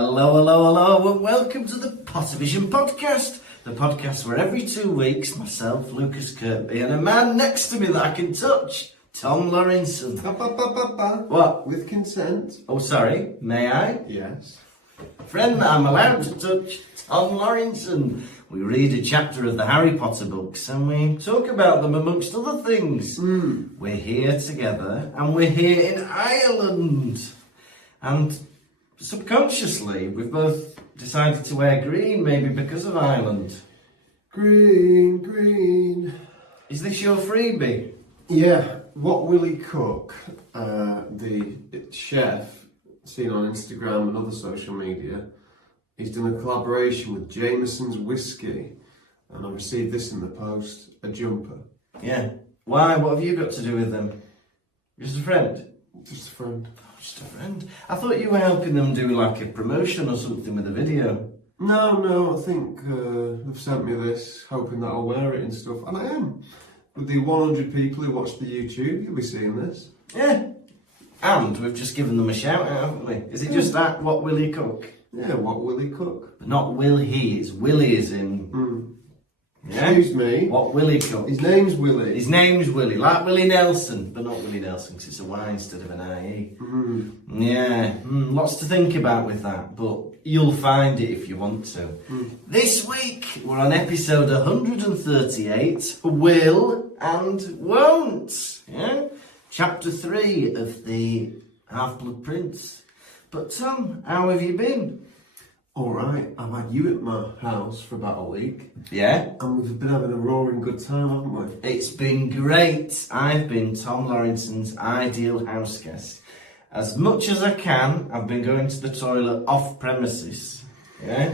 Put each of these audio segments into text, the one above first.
Hello, and welcome to the Pottervision podcast. The podcast where every 2 weeks, myself, Lucas Kirkby, and a man next to me that I can touch, Tom Lawrenson. What? With consent. Oh, sorry, may I? Yes. Friend that I'm allowed to touch, Tom Lawrenson. We read a chapter of the Harry Potter books and we talk about them amongst other things. We're here together and we're here in Ireland. And subconsciously, we've both decided to wear green, maybe because of Ireland. Green, green. Is this your freebie? Yeah. What will he cook? The chef, seen on Instagram and other social media, he's done a collaboration with Jameson's whiskey, and I received this in the post, a jumper. Yeah. Why? What have you got to do with them? Just a friend? Just a friend. Just a friend. I thought you were helping them do like a promotion or something with a video. No, I think they've sent me this, hoping that I'll wear it and stuff, and I am. With the 100 people who watch the YouTube, you'll be seeing this. Yeah. And we've just given them a shout out, haven't we? Is it just that, what will he cook? Yeah, what will he cook? But not will he, it's Willie as in... Yeah? Excuse me. What will he cook? His name's Willie. His name's Willie, like Willie Nelson, but not Willie Nelson because it's a Y instead of an IE. Yeah, lots to think about with that, but you'll find it if you want to. This week, we're on episode 138, Will and Won't. Yeah? Chapter 3 of the Half-Blood Prince. But Tom, how have you been? Alright, I've had you at my house for about a week. Yeah? And we've been having a roaring good time, haven't we? It's been great. I've been Tom Lawrenson's ideal house guest. As much as I can, I've been going to the toilet off premises. Yeah?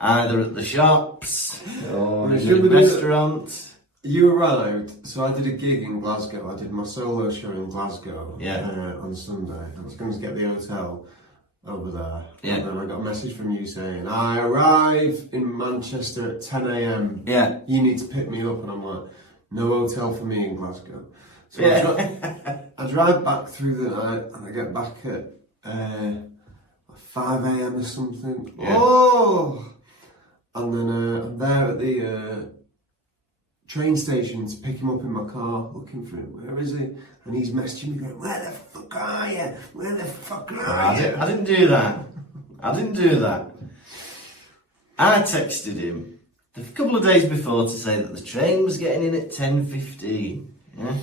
Either at the shops or in a restaurant. You arrived, so I did a gig in Glasgow. I did my solo show in Glasgow on Sunday. I was going to get the hotel over there. Yeah. And then I got a message from you saying, I arrive in Manchester at 10 a.m. Yeah. You need to pick me up. And I'm like, no hotel for me in Glasgow. So I drive back through the night and I get back at 5 a.m. or something. Yeah. Oh! And then I'm there at the train station to pick him up in my car, looking for him. Where is he? And he's messaging me going, where the fuck are you? Where the fuck are you? I didn't do that. I texted him a couple of days before to say that the train was getting in at 10:15. Yeah?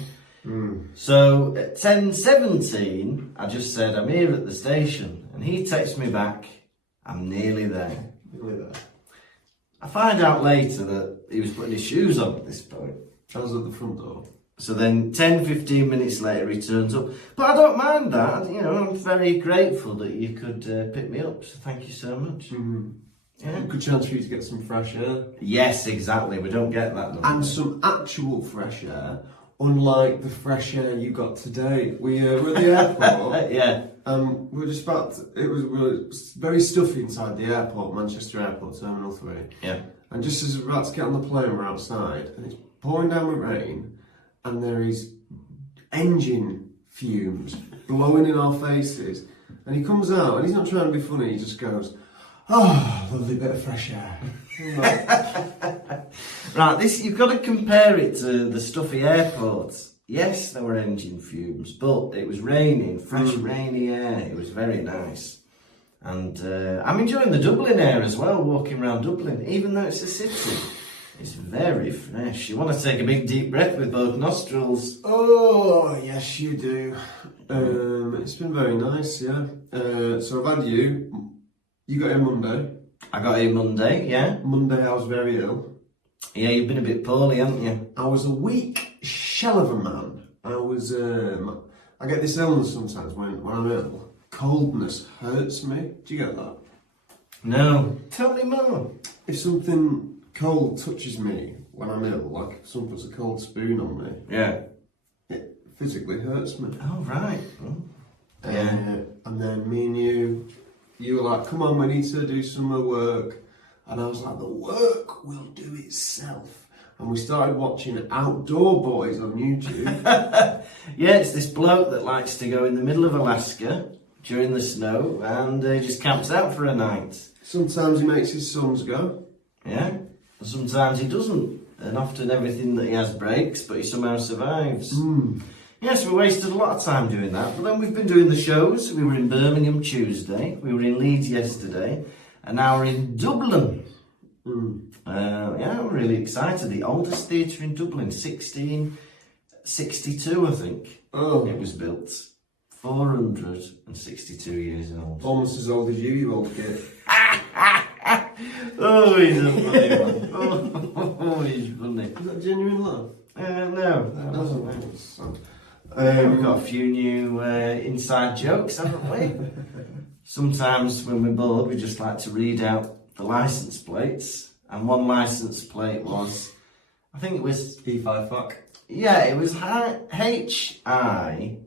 So at 10:17, I just said, I'm here at the station. And he texted me back, I'm nearly there. Nearly there. I find out later that he was putting his shoes on at this point. I was at the front door. So then 10-15 minutes later he turns up. But I don't mind that. You know, I'm very grateful that you could pick me up. So thank you so much. Yeah. Good chance for you to get some fresh air. Yes, exactly. We don't get that. And some actual fresh air, unlike the fresh air you got today. We were at the airport. Yeah. We were just about to, it was very stuffy inside the airport, Manchester Airport, Terminal 3. Yeah. And just as we're about to get on the plane, we're outside, and it's pouring down with rain, and there is engine fumes blowing in our faces. And he comes out, and he's not trying to be funny, he just goes, oh, lovely bit of fresh air. Right, you've got to compare it to the stuffy airports. Yes, there were engine fumes, but it was raining, fresh rainy air. It was very nice. And I'm enjoying the Dublin air as well, walking around Dublin, even though it's a city. It's very fresh. You want to take a big deep breath with both nostrils. Oh, yes you do. It's been very nice, yeah. So I've had you. You got here Monday. I got here Monday, yeah. Monday I was very ill. Yeah, you've been a bit poorly, haven't you? I was a weak shell of a man. I get this illness sometimes when I'm ill. Coldness hurts me. Do you get that? No. Tell me more. If something cold touches me when I'm ill, like if someone puts a cold spoon on me, yeah, it physically hurts me. Oh, right. Yeah. And then me and you were like, come on, we need to do some more work. And I was like, the work will do itself. And we started watching Outdoor Boys on YouTube. Yeah, it's this bloke that likes to go in the middle of Alaska, during the snow and just camps out for a night. Sometimes he makes his sons go. Yeah, sometimes he doesn't, and often everything that he has breaks, but he somehow survives. Yes, we wasted a lot of time doing that, but then we've been doing the shows. We were in Birmingham Tuesday, we were in Leeds yesterday, and now we're in Dublin. Yeah, I'm really excited. The oldest theatre in Dublin, 1662, I think. Oh. It was built. 462 years old. Almost as old as you old kid. Oh, he's a funny one. Oh, he's funny. Is that a genuine laugh? No, that wasn't. We've got a few new inside jokes, haven't we? Sometimes when we're bored, we just like to read out the licence plates. And one licence plate was, I think it was... E5 fuck. Yeah, it was H-I-F-A-F-A-K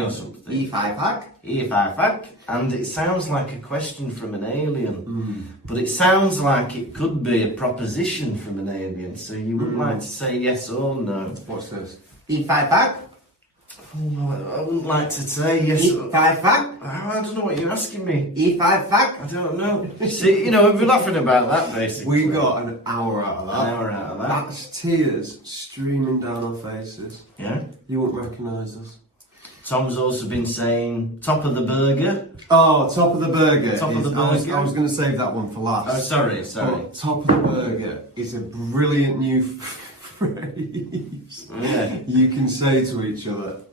or something. E5 fuck. E5 fuck. And it sounds like a question from an alien. But it sounds like it could be a proposition from an alien. So you would like to say yes or no. What's this? E5 fuck? Oh, no, I wouldn't like to say yes. E5 fuck? I don't know what you're asking me. E5 fuck? I don't know. See, you know, we've been laughing about that basically. We got an hour out of that. An hour out of that. That's tears streaming down our faces. Yeah. You won't recognise us. Tom's also been saying top of the burger. Oh, top of the burger. Top of the burger. I was going to save that one for last. Oh, sorry. But top of the burger is a brilliant new phrase you can say to each other.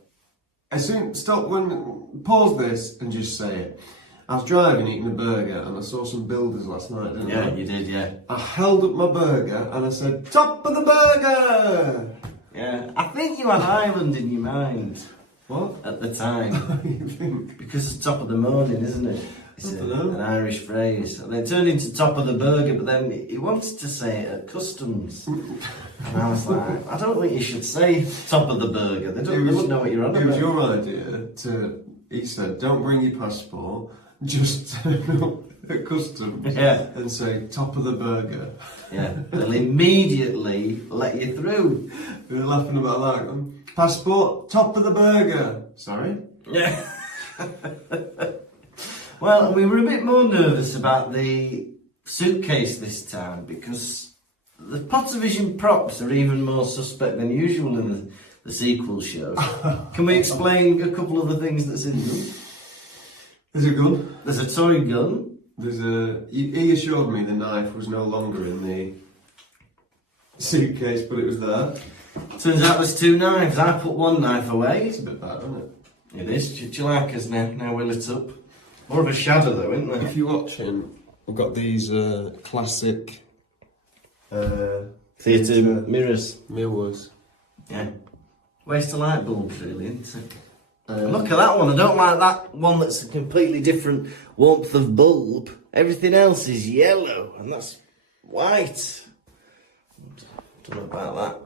Pause this and just say it. I was driving eating a burger and I saw some builders last night, didn't I? Yeah, you did, yeah. I held up my burger and I said, top of the burger! Yeah, I think you had Ireland in your mind. What? At the time. You think? Because it's top of the morning, isn't it? It's an Irish phrase. And it turned into top of the burger, but then he wanted to say it at customs. And I was like, I don't think you should say top of the burger. They wouldn't know what you're on about. It was your idea he said, don't bring your passport, just turn up at customs and say top of the burger. Yeah, they'll immediately let you through. We were laughing about that. Passport, top of the burger. Sorry? Yeah. Well, we were a bit more nervous about the suitcase this time because the Pottervision props are even more suspect than usual in the sequel show. Can we explain a couple of the things that's in them? There's a gun. There's a toy gun. He assured me the knife was no longer in the suitcase, but it was there. Turns out there's two knives. I put one knife away. It's a bit bad, isn't it? It is. Do you like us now? Now we're lit up. More of a shadow though, isn't there? If you're watching, I've got these classic theatre mirrors. Mirrors. Yeah. Waste of light bulbs, really, isn't it? Look at that one. I don't like that one that's a completely different warmth of bulb. Everything else is yellow, and that's white. Don't know about that.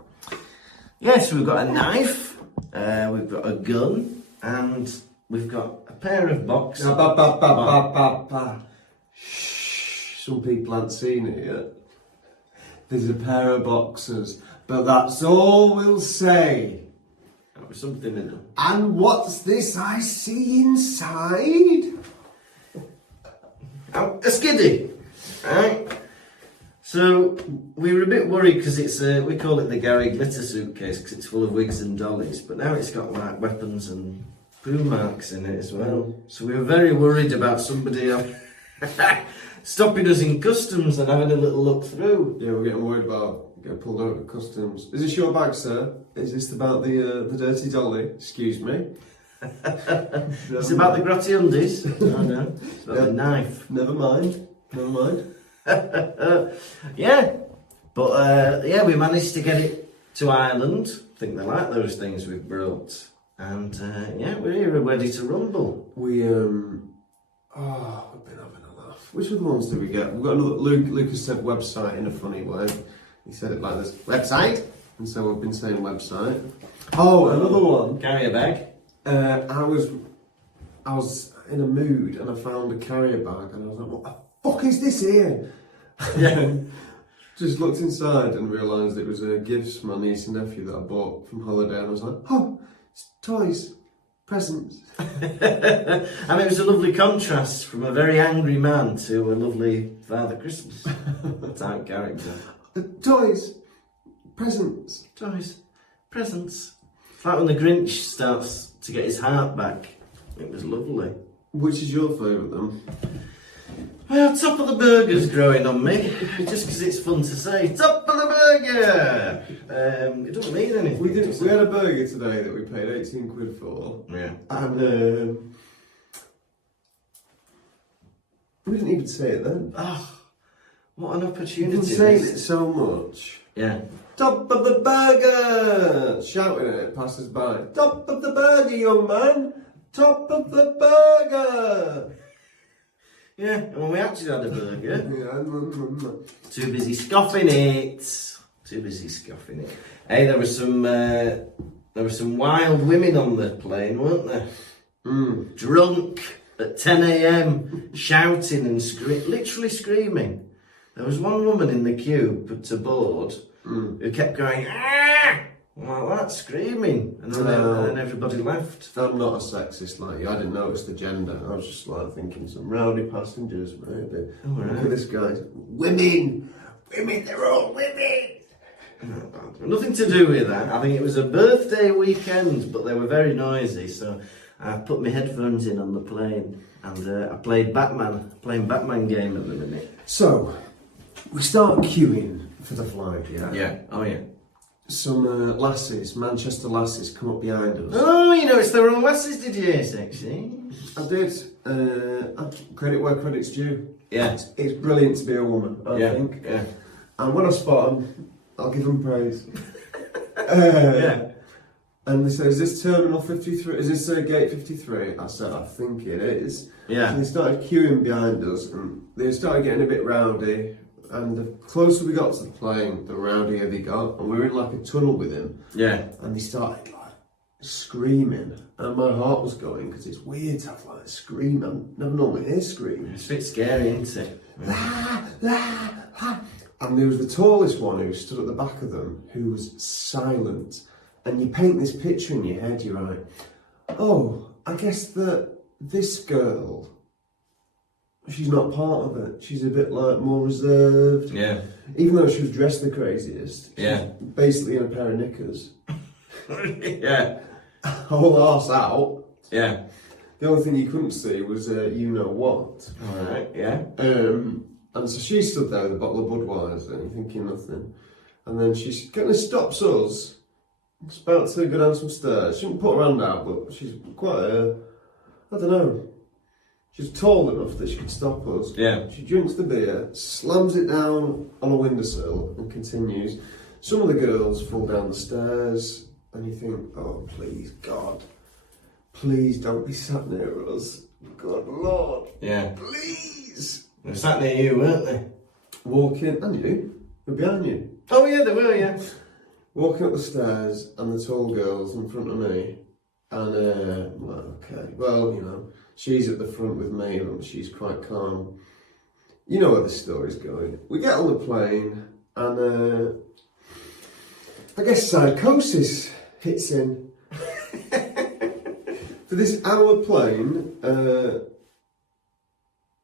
Yes, we've got a knife, we've got a gun, and we've got a pair of boxes. Shh, some people haven't seen it yet. There's a pair of boxers, but that's all we'll say. That was something in them. And what's this I see inside? Oh, a skiddy, right? So we were a bit worried because we call it the Gary Glitter suitcase because it's full of wigs and dollies, but now it's got like weapons and poo marks in it as well. So we were very worried about somebody stopping us in customs and having a little look through. Yeah, we're getting worried about getting pulled over at customs. Is this your bag, sir? Is this about the dirty dolly? Excuse me. It's about the grotty undies. Oh no, it's about the knife. Never mind. Yeah, but we managed to get it to Ireland. I think they like those things we've brought, and we're here ready to rumble. We've been having a laugh. Which of the ones did we get? We've got another. Lucas said website in a funny way. He said it like this: website, and so we've been saying website. Oh, another one. Carrier bag. I was in a mood and I found a carrier bag and I was like, what the fuck is this here? Yeah. Just looked inside and realised it was gifts for my niece and nephew that I bought from holiday, and I was like, oh, Toys, presents. And it was a lovely contrast from a very angry man to a lovely Father Christmas type character. Toys, presents. Toys, presents. It's like when the Grinch starts to get his heart back. It was lovely. Which is your favourite then? Well, top of the burger's growing on me, just because it's fun to say. Top of the burger! It doesn't mean anything. We had a burger today that we paid 18 quid for. Yeah. And we didn't even say it then. Oh, what an opportunity. We've been saying it so much. Yeah. Top of the burger! Shouting at it, passers by. Top of the burger, young man! Top of the burger! Yeah, and when we actually had a burger, Yeah. too busy scoffing it. Too busy scoffing it. Hey, there were some wild women on the plane, weren't there? Drunk at 10 a.m, shouting and literally screaming. There was one woman in the queue to board who kept going, "Ah!" like that, screaming, and then everybody left. I'm not a sexist like you. I didn't notice the gender. I was just like thinking some rowdy passengers, maybe. Oh, right. Look at this guy. Women! Women, they're all women! Nothing to do with that. I think it was a birthday weekend, but they were very noisy, so I put my headphones in on the plane and I playing Batman game at the minute. So, we start queuing for the flight, yeah? Yeah, oh yeah. Some lasses, Manchester lasses, come up behind us. Oh, you noticed there were lasses, did you, sexy? I did. Credit where credit's due. Yeah. It's brilliant to be a woman, I think. Yeah. And when I spot them, I'll give them praise. Yeah. And they said, "Is this Terminal 53? Is this Gate 53? I said, "I think it is." Yeah. And they started queuing behind us, and they started getting a bit rowdy. And the closer we got to the plane, the rowdier they got. And we were in like a tunnel with him. Yeah. And they started like screaming. And my heart was going, because it's weird to have like a scream. I've never normally hear scream. It's a bit scary, isn't it? La, la, la. And there was the tallest one who stood at the back of them, who was silent. And you paint this picture in your head, you're like, oh, I guess that this girl, she's not part of it. She's a bit like more reserved. Yeah. Even though she was dressed the craziest. Yeah. Basically in a pair of knickers. Yeah. Whole arse out. Yeah. The only thing you couldn't see was you know what. Alright, yeah. And so she stood there with a bottle of Budweiser and thinking nothing. And then she kind of stops us. She's about to go down some stairs. She didn't put her hand out, but she's quite I don't know. She's tall enough that she could stop us. Yeah. She drinks the beer, slams it down on a windowsill and continues. Some of the girls fall down the stairs and you think, oh please God, please don't be sat near us. God Lord. Yeah. Please. They were sat near you, weren't they? Walking, and you, we're behind you. Oh yeah, they were, yeah. Walking up the stairs and the tall girl's in front of me. And, well, okay, well, you know, she's at the front with me and she's quite calm. You know where the story's going. We get on the plane and, I guess psychosis hits in. For this hour plane,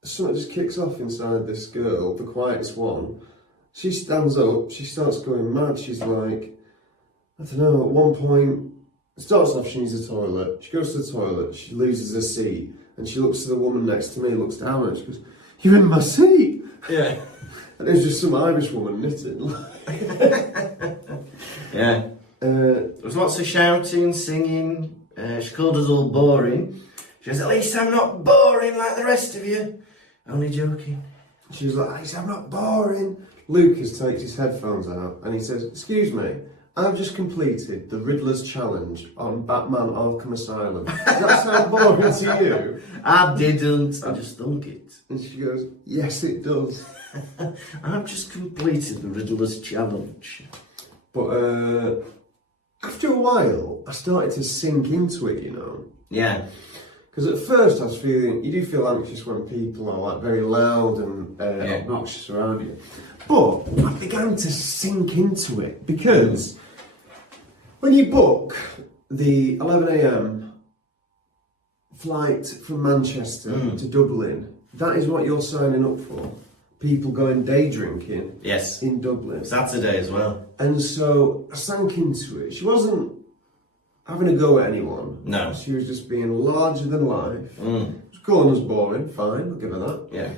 something just kicks off inside this girl, the quietest one. She stands up, she starts going mad, she's like, I don't know, at one point, it starts off, she needs a toilet. She goes to the toilet, she loses her seat, and she looks to the woman next to me, looks down at her, she goes, "You're in my seat!" Yeah. And it was just some Irish woman knitting. Yeah. There was lots of shouting, singing. She called us all boring. She goes, "At least I'm not boring like the rest of you." Only joking. She was like, "At least I'm not boring." Lucas takes his headphones out and he says, "Excuse me, I've just completed the Riddler's challenge on Batman Arkham Asylum. Does that sound boring to you?" I didn't. I just thunk it. And she goes, "Yes, it does." I've just completed the Riddler's challenge. But after a while, I started to sink into it, you know. Yeah. Because at first I was feeling, you do feel anxious when people are like very loud and obnoxious around you. But I began to sink into it because when you book the 11 a.m. flight from Manchester to Dublin, that is what you're signing up for. People going day drinking Yes. in Dublin. Saturday as well. And so I sank into it. She wasn't having a go at anyone. No. She was just being larger than life. Mm. She was calling us boring, fine, I'll give her that. Yeah.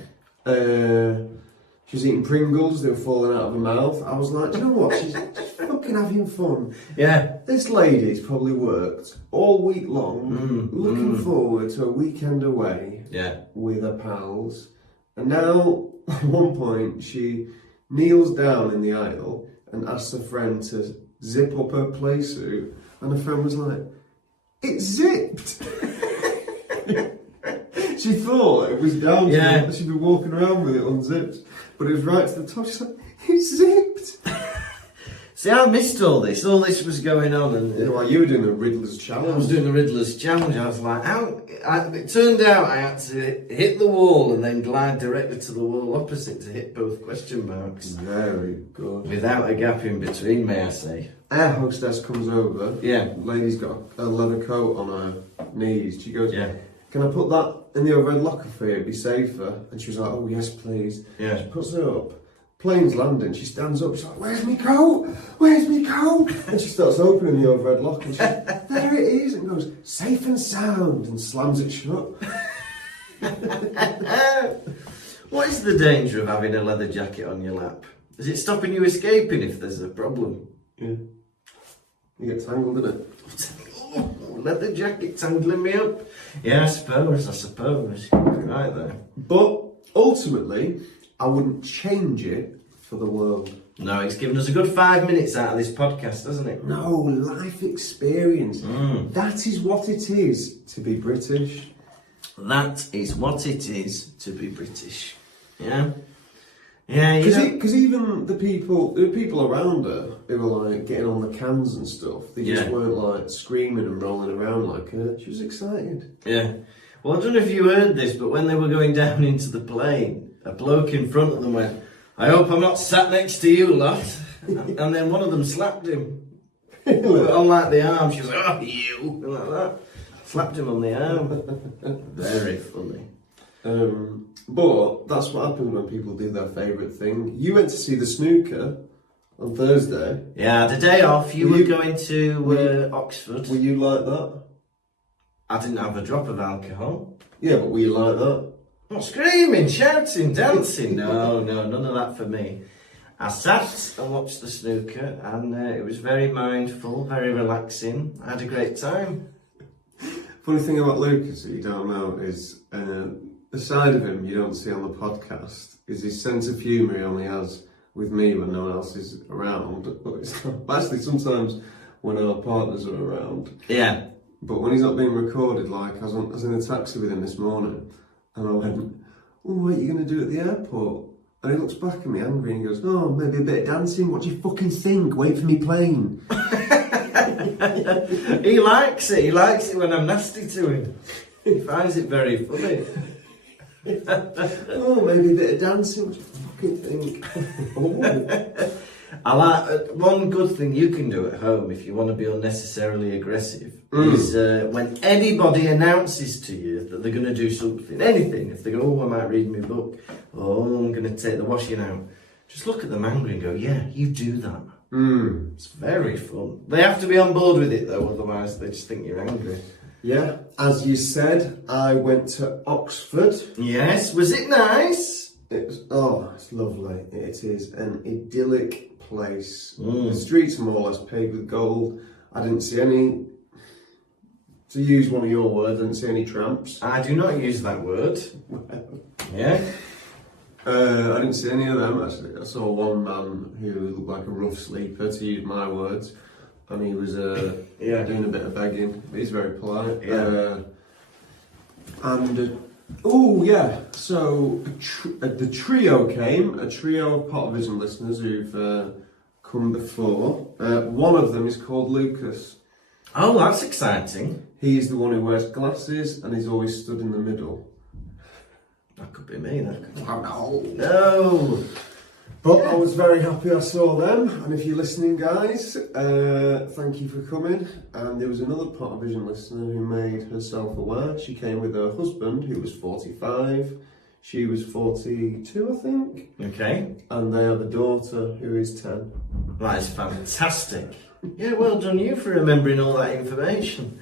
She was eating Pringles, they were falling out of her mouth. I was like, do you know what? She's fucking having fun. Yeah. This lady's probably worked all week long, looking forward to a weekend away with her pals. And now, at one point, she kneels down in the aisle and asks her friend to zip up her play suit. And her friend was like, it's zipped! She thought it was down to her, she'd be walking around with it unzipped. But it was right to the top. She's like, it's zipped! See, I missed all this. All this was going on, and While you were doing the Riddler's Challenge. I was doing the Riddler's Challenge. I was like, it turned out I had to hit the wall and then glide directly to the wall opposite to hit both question marks. Very good. Without a gap in between, may I say. Air hostess comes over. Yeah. Lady's got a leather coat on her knees. She goes, Yeah. can I put that in the overhead locker for you? It'd be safer. And she was like, oh, yes, please. Yeah. She puts it up. Plane's landing. She stands up. She's like, where's my coat? Where's my coat? And she starts opening the overhead locker. And she's like, there it is. And goes, safe and sound. And slams it shut. What is the danger of having a leather jacket on your lap? Is it stopping you escaping if there's a problem? Yeah. You get tangled in it. Leather jacket tangling me up. Yeah, I suppose. Right there. But ultimately, I wouldn't change it for the world. No, it's given us a good 5 minutes out of this podcast, hasn't it? No, life experience. That is what it is to be British. That is what it is to be British. Yeah? Yeah, Because even the people around her who were like getting on the cans and stuff, they just weren't like screaming and rolling around like her. She was excited. Yeah. Well, I don't know if you heard this, but when they were going down into the plane, a bloke in front of them went, I hope I'm not sat next to you lot. And then one of them slapped him. On like the arm. She was like, oh, you. Like that. Slapped him on the arm. Very funny. But that's what happens when people do their favourite thing. You went to see the snooker on Thursday. Yeah, the day off, you were going to Oxford. Were you like that? I didn't have a drop of alcohol. Yeah, but were you like that? Not screaming, shouting, dancing. No, none of that for me. I sat and watched the snooker, and it was very mindful, very relaxing. I had a great time. Funny thing about Lucas that you don't know is the side of him you don't see on the podcast is his sense of humour he only has with me when no one else is around. But it's actually sometimes when our partners are around. Yeah. But when he's not being recorded, like I was in a taxi with him this morning, and I went, oh, what are you going to do at the airport? And he looks back at me angry and he goes, oh, maybe a bit of dancing. What do you fucking think? Wait for me plane. He likes it. He likes it when I'm nasty to him. He finds it very funny. Oh, maybe a bit of dancing. What do you fucking think? Oh. I like one good thing you can do at home if you want to be unnecessarily aggressive is when anybody announces to you that they're going to do something, anything. If they go, oh, I might read my book, oh, I'm going to take the washing out. Just look at them angry and go, yeah, you do that. It's very fun. They have to be on board with it though, otherwise they just think you're angry. Yeah, as you said, I went to Oxford. Yes, was it nice? It's lovely. It is an idyllic place. The streets are more or less paved with gold. I didn't see any, to use one of your words, I didn't see any tramps. I do not use that word. Yeah. I didn't see any of them actually. I saw one man who looked like a rough sleeper, to use my words, and he was doing a bit of begging. He's very polite. Yeah. So the trio came, a trio of Pottervision listeners who've come before. One of them is called Lucas. Oh, that's exciting. He's the one who wears glasses and he's always stood in the middle. That could be me, that could be. Oh, No! But I was very happy I saw them, and if you're listening, guys, thank you for coming. And there was another Pottervision listener who made herself aware. She came with her husband, who was 45. She was 42, I think. Okay. And they have a daughter who is 10. That is fantastic. Yeah, well done you for remembering all that information.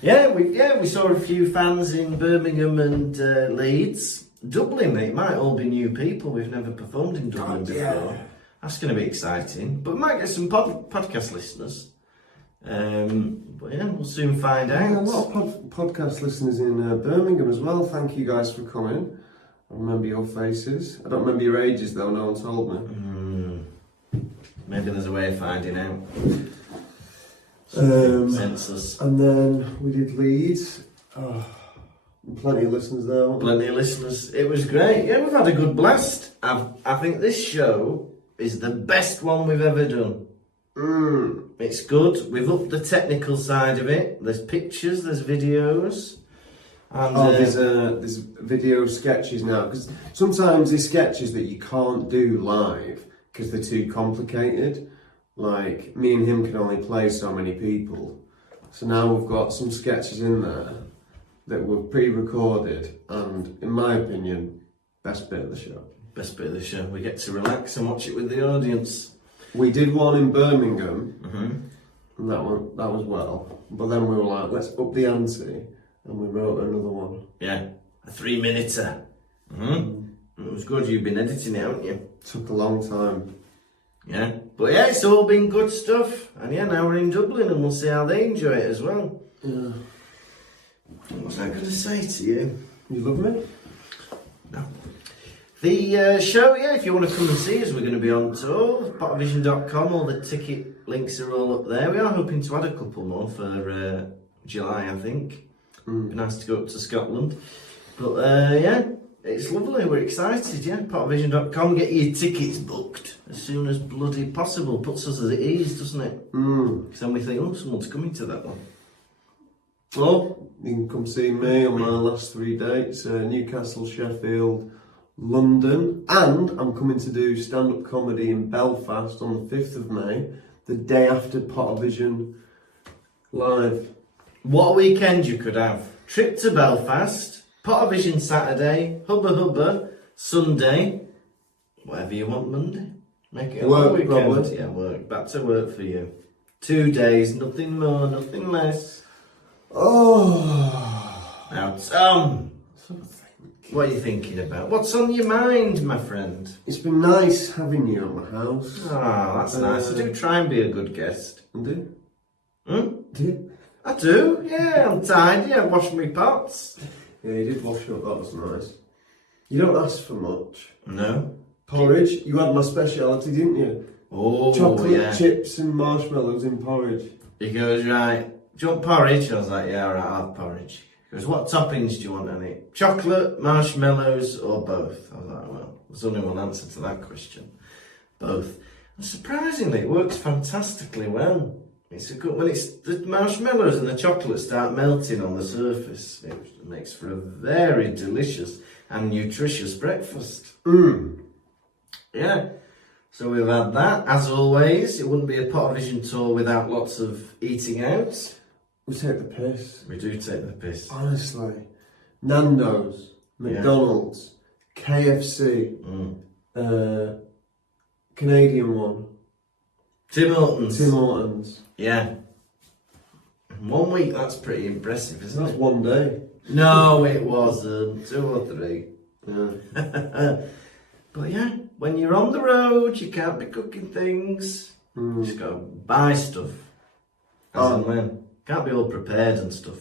Yeah, we saw a few fans in Birmingham and Leeds. Dublin, it might all be new people. We've never performed in Dublin before. Yeah. That's going to be exciting. But we might get some podcast listeners. But yeah, we'll soon find out. Yeah, a lot of podcast listeners in Birmingham as well. Thank you guys for coming. I remember your faces. I don't remember your ages though, no one told me. Maybe there's a way of finding out. Census. And then we did Leeds. Oh, plenty of listeners there. Plenty of listeners. It was great. Yeah, we've had a good blast. I think this show is the best one we've ever done. It's good. We've upped the technical side of it. There's pictures, there's videos. And, there's video sketches now. Because sometimes there's sketches that you can't do live because they're too complicated. Like, me and him can only play so many people. So now we've got some sketches in there that were pre-recorded, and in my opinion, best bit of the show. Best bit of the show. We get to relax and watch it with the audience. We did one in Birmingham, and that was well. But then we were like, let's up the ante, and we wrote another one. Yeah, a 3-minuter. It was good. You've been editing it, haven't you? Took a long time. Yeah, but yeah, it's all been good stuff. And yeah, now we're in Dublin, and we'll see how they enjoy it as well. Yeah. What was I going to say to you? You love me? No. The show, yeah, if you want to come and see us, we're going to be on tour. Pottervision.com, all the ticket links are all up there. We are hoping to add a couple more for July, I think. Be nice to go up to Scotland. But yeah, it's lovely, we're excited, yeah. Pottervision.com, get your tickets booked as soon as bloody possible. Puts us at ease, doesn't it? Because then we think, oh, someone's coming to that one. Well, you can come see me on my last 3 dates, Newcastle, Sheffield, London, and I'm coming to do stand-up comedy in Belfast on the 5th of May, the day after Pottervision Live. What a weekend you could have. Trip to Belfast, Pottervision Saturday, Hubba Hubba Sunday, whatever you want Monday. Make it a work, long weekend. probably. Yeah, work. Back to work for you. 2 days, nothing more, nothing less. Oh. Now, Tom, what are you thinking about? What's on your mind, my friend? It's been nice having you at my house. Ah, that's nice. I do try and be a good guest. Do? Do? I do, yeah. I'm tidy. I wash my pots. Yeah, you did wash up. That was nice. You don't ask for much. No. Porridge. You had my speciality, didn't you? Oh, chocolate yeah. chips and marshmallows in porridge. He goes, right, do you want porridge? I was like, yeah, all right, I'll have porridge. He goes, what toppings do you want on it? Chocolate, marshmallows, or both? I was like, well, there's only one answer to that question. Both. And surprisingly, it works fantastically well. It's a good, when it's the marshmallows and the chocolate start melting on the surface, it makes for a very delicious and nutritious breakfast. Yeah. So we've had that. As always, it wouldn't be a Pottervision tour without lots of eating out. We take the piss. We do take the piss. Honestly. Nando's, McDonald's, KFC, Canadian one. Tim Hortons. Yeah. 1 week, that's pretty impressive, isn't That's it? 1 day. No, it wasn't. 2 or 3. Yeah. But yeah, when you're on the road, you can't be cooking things. You just got to buy stuff. As and when. Can't be all prepared and stuff.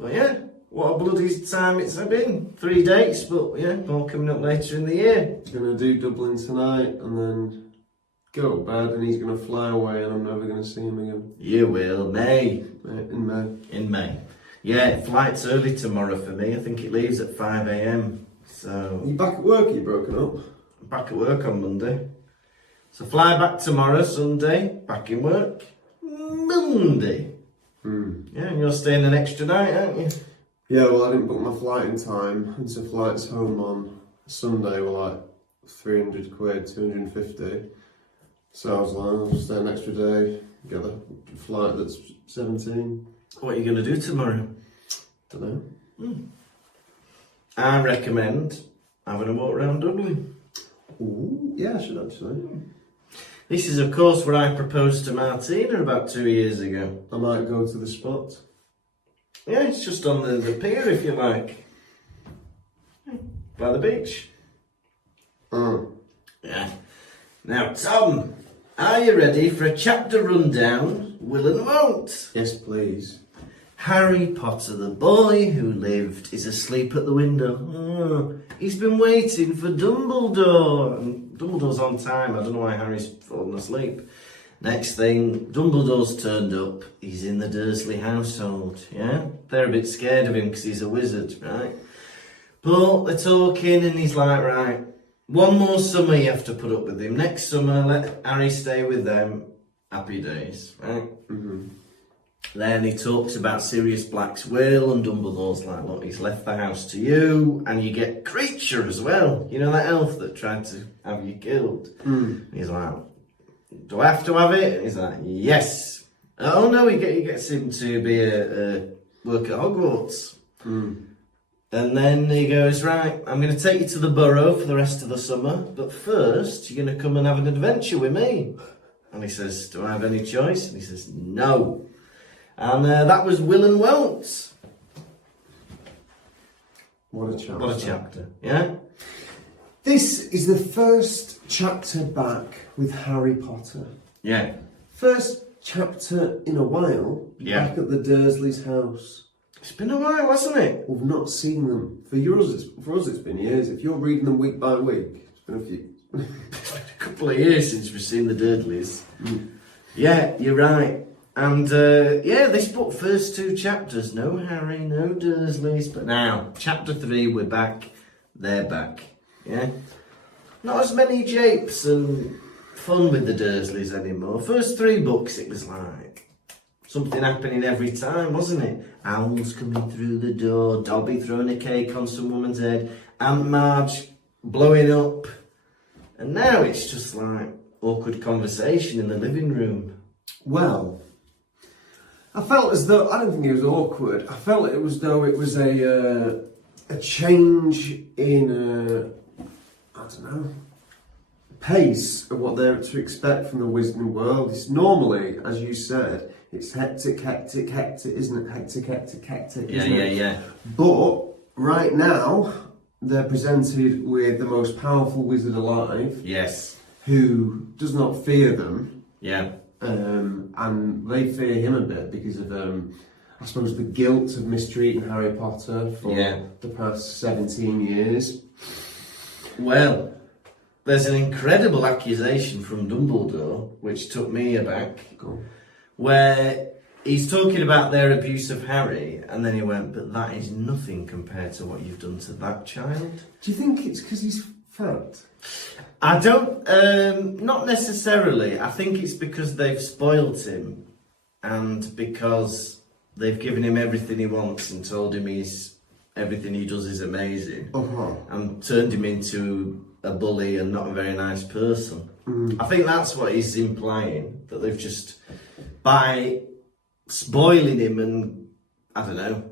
But yeah, what a bloody time it's been. 3 dates, but yeah, all coming up later in the year. Gonna do Dublin tonight and then go to bed, and he's gonna fly away and I'm never gonna see him again. You will, May. In May. In May. Yeah, flight's early tomorrow for me. I think it leaves at 5 a.m. So Are you back at work? Are you broken up? back at work on Monday. So fly back tomorrow, Sunday, back in work Monday. Yeah, and you're staying an extra night, aren't you? Yeah, well, I didn't book my flight in time, and so flights home on Sunday were like 300 quid, 250. So I was like, I'll stay an extra day, get a flight that's 17. What are you going to do tomorrow? Don't know. I recommend having a walk around Dublin. Ooh, yeah, I should actually. This is, of course, where I proposed to Martina about 2 years ago. I might go to the spot. Yeah, it's just on the pier, if you like. By the beach. Yeah. Now, Tom, are you ready for a chapter rundown? Will and won't. Yes, please. Harry Potter, the boy who lived, is asleep at the window. Oh, he's been waiting for Dumbledore. And Dumbledore's on time. I don't know why Harry's fallen asleep. Next thing, Dumbledore's turned up. He's in the Dursley household, yeah? They're a bit scared of him because he's a wizard, right? But they're talking and he's like, right, one more summer you have to put up with him. Next summer, let Harry stay with them. Happy days, right? Mm-hmm. Then he talks about Sirius Black's will, and Dumbledore's like, look, he's left the house to you, and you get Creature as well. You know that elf that tried to have you killed? And he's like, do I have to have it? And he's like, yes. Oh no, he gets him to be a work at Hogwarts. And then he goes, right, I'm going to take you to the Burrow for the rest of the summer, but first you're going to come and have an adventure with me. And he says, do I have any choice? And he says, no. And that was Will and Won't. What a chapter. What a chapter, yeah? This is the first chapter back with Harry Potter. Yeah. First chapter in a while back at the Dursleys' house. It's been a while, hasn't it? We've not seen them. For us it's been years. If you're reading them week by week, it's been a few. It's been a couple of years since we've seen the Dursleys. Yeah, you're right. And this book, first 2 chapters, no Harry, no Dursleys, but now, chapter 3, we're back, they're back, yeah? Not as many japes and fun with the Dursleys anymore. First 3 books, it was like something happening every time, wasn't it? Owls coming through the door, Dobby throwing a cake on some woman's head, Aunt Marge blowing up, and now it's just like awkward conversation in the living room. Well, I felt as though, I don't think it was awkward, I felt it was though it was a change in, I don't know, pace of what they're to expect from the wizarding world. It's normally, as you said, it's hectic, isn't it? Hectic, isn't it? Yeah. But, right now, they're presented with the most powerful wizard alive. Yes. Who does not fear them. Yeah. And they fear him a bit because of, I suppose, the guilt of mistreating Harry Potter for the past 17 years. Well, there's an incredible accusation from Dumbledore, which took me aback, where he's talking about their abuse of Harry, and then he went, but that is nothing compared to what you've done to that child. Do you think it's because he's fat? I don't, not necessarily. I think it's because they've spoiled him and because they've given him everything he wants and told him everything he does is amazing and turned him into a bully and not a very nice person. I think that's what he's implying, that they've just, by spoiling him and, I don't know,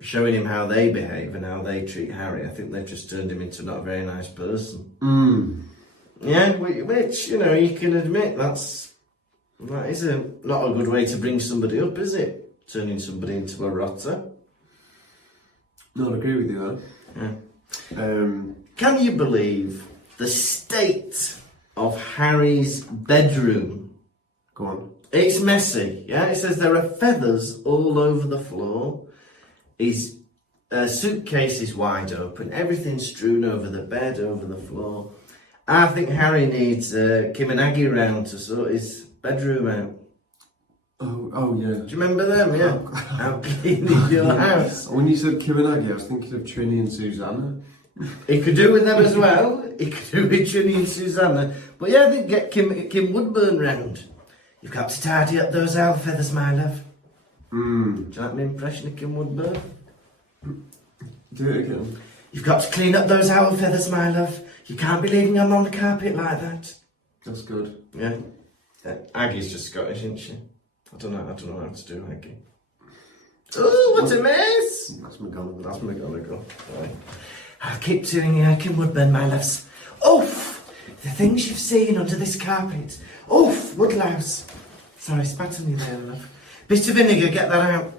showing him how they behave and how they treat Harry, I think they've just turned him into not a very nice person. Yeah, which, you know, you can admit that is not a good way to bring somebody up, is it? Turning somebody into a rotter. No, I agree with you there. Yeah. Can you believe the state of Harry's bedroom? Go on. It's messy, yeah? It says there are feathers all over the floor. His suitcase is wide open. Everything's strewn over the bed, over the floor. I think Harry needs Kim and Aggie round to sort his bedroom out. Oh yeah. Do you remember them? Yeah. How clean is your house? When you said Kim and Aggie, I was thinking of Trini and Susanna. He could do with them as well. He could do with Trini and Susanna. But yeah, they get Kim Woodburn round. You've got to tidy up those owl feathers, my love. Do you like my impression of Kim Woodburn? Do it again. You've got to clean up those owl feathers, my love. You can't be leaving them on the carpet like that. That's good. Yeah. Aggie's just Scottish, isn't she? I don't know how to do Aggie. Oh, what a mess! That's McGonagall. That's McGonagall. Right. I'll keep doing Kinwood Ben, my loves. Oof! The things you've seen under this carpet. Oof! Woodlouse. Sorry, spat on you there, love. Bit of vinegar, get that out.